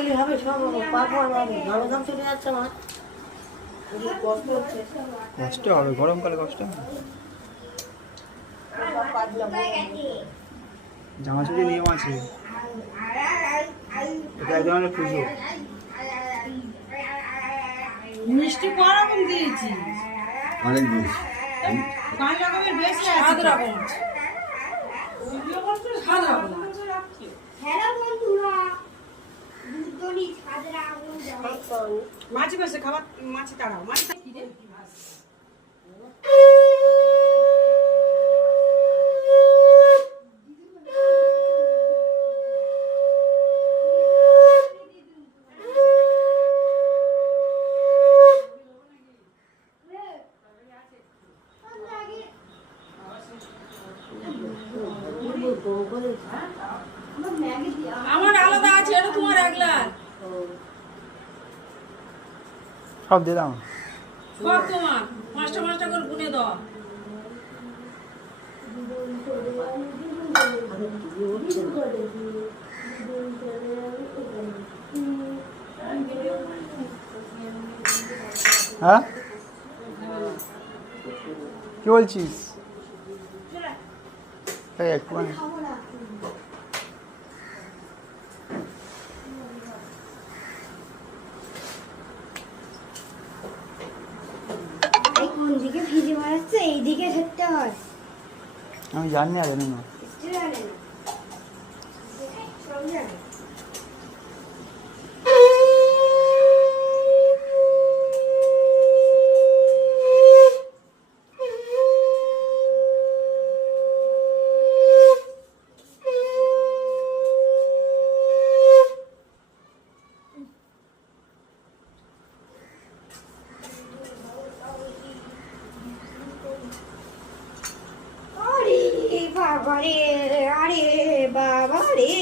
করলে হবে সব পারবো আমি জলদাম চলে যাচ্ছে আমার কষ্ট হচ্ছে কষ্ট হবে গরমকালে কষ্ট জামা চুরি নিয়ম আছে এটা এক ধরনের পুজো মিষ্টি করকম দিয়েছি অনেক জিনিস 5 রকমের বেশি আছে 7 রকম হ্যালো বন্ধুরা দুধনি ছাদরা আগুন জ্বালায় মাছি বসে খাবার মাছি তাড়াও মাছি কি রে আমার আলাদা আছে এটা তোমার একলা সব দিলাম সব তোমার পাঁচটা পাঁচটা করে গুনে দাও হ্যাঁ কি বলছিস এই একটু কোন দিকে ভিজে মারাচ্ছে এইদিকে ধরতে হয় আমি জানি না জানি না জানে না সব জানে বাবা রে আরে বাবা রে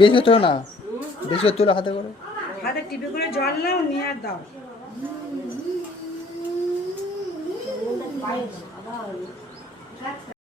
বেশি তোলো না বেশি তোলো হাতে করে হাতে টিপে করে জল নাও নিয়ে আর দাও